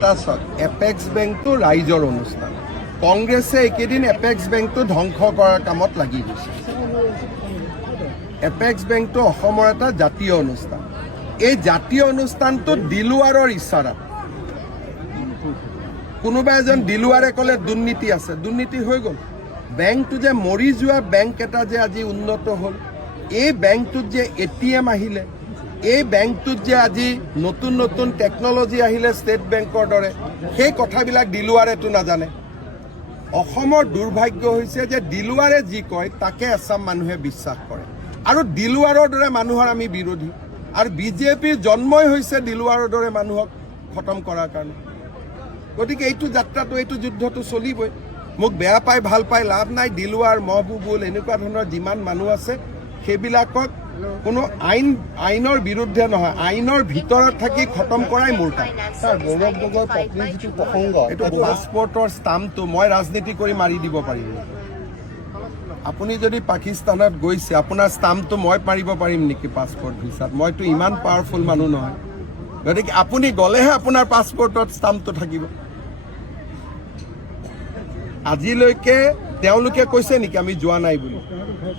Apex বেংকটো ৰাইজৰ অনুষ্ঠান। কংগ্ৰেছে এইকেইদিন এপেক্স বেংকটো ধ্বংস কৰাৰ কামত লাগি গৈছে। এপেক্স বেংকটো অসমৰ এটা জাতীয় অনুষ্ঠান। এই জাতীয় অনুষ্ঠানটো দিলুৱাৰৰ ইচ্ছাত কোনোবা এজন দিলুৱাৰে ক'লে দুৰ্নীতি আছে, দুৰ্নীতি হৈ গ'ল। বেংকটো যে মৰি যোৱা বেংক এটা যে আজি উন্নত হ'ল, এই বেংকটোত যে ATM আহিলে, এই বেংকটোত যে আজি নতুন নতুন টেকনলজি আহিলে ষ্টেট বেংকৰ দৰে, সেই কথাবিলাক দিলুৱাৰেতো নাজানে। অসমৰ দুৰ্ভাগ্য হৈছে যে দিলুৱাৰে যি কয় তাকে আছাম মানুহে বিশ্বাস কৰে, আৰু দিলুৱাৰৰ দৰে মানুহৰ আমি বিৰোধী। আৰু বিজেপিৰ জন্মই হৈছে দিলুৱাৰৰ দৰে মানুহক খতম কৰাৰ কাৰণে। গতিকে এইটো যাত্ৰাটো, এইটো যুদ্ধটো চলিবই। মোক বেয়া পাই ভাল পাই লাভ নাই। দিলুৱাৰ, মহবুবুল এনেকুৱা ধৰণৰ যিমান মানুহ আছে সেইবিলাকক কোনো আইনৰ বিৰুদ্ধে নহয়, আইনৰ ভিতৰত থাকি খতম কৰাই মোৰ কাম। গৌৰৱ গগৈৰ পত্নীৰ যিটো প্ৰসংগ, এইটো পাছপৰ্টৰ ষ্টাম্পটো মই ৰাজনীতি কৰি মাৰি দিব পাৰিম। আপুনি যদি পাকিস্তানত গৈছে, আপোনাৰ ষ্টাম্পটো মই মাৰিব পাৰিম নেকি পাছপৰ্ট ভিছাত? মইতো ইমান পাৱাৰফুল মানুহ নহয়। গতিকে আপুনি গ'লেহে আপোনাৰ পাছপৰ্টত ষ্টাম্পটো থাকিব। আজিলৈকে তেওঁলোকে কৈছে নেকি আমি যোৱা নাই বুলি?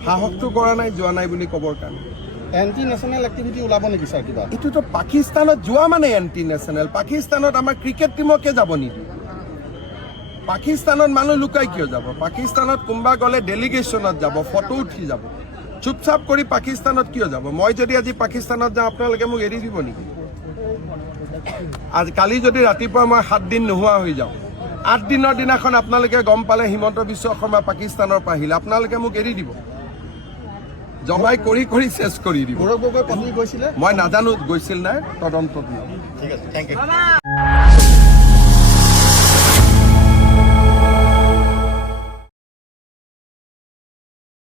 সাহসটো কৰা নাই যোৱা নাই বুলি ক'বৰ কাৰণে। এণ্টি নেশ্যনেল এক্টিভিটি ওলাব নেকি ছাৰ কিবা? এইটোতো পাকিস্তানত যোৱা মানে এণ্টি নেশ্যনেল। পাকিস্তানত আমাৰ ক্ৰিকেট টিমকে যাব নিদিয়ে। পাকিস্তানত মানুহ লুকাই কিয় যাব? পাকিস্তানত কোনোবা গ'লে ডেলিগেশ্যনত যাব, ফটো উঠি যাব। চুপচাপ কৰি পাকিস্তানত কিয় যাব? মই যদি আজি পাকিস্তানত যাওঁ আপোনালোকে মোক এৰি দিব নেকি? আজি কালি যদি ৰাতিপুৱা মই 7 দিন নোহোৱা হৈ যাওঁ, 8 দিনৰ দিনাখন আপোনালোকে গম পালে হিমন্ত বিশ্ব শৰ্মা পাকিস্তানৰ পৰা আহিলে, আপোনালোকে মোক এৰি দিব? জমাই কৰি কৰি চেছ কৰি দিব। গৌৰৱ গগৈৰ পত্নী গৈছিলে? মই নাজানো গৈছিল নাই, তদন্তত। ঠিক আছে, থেংক ইউ।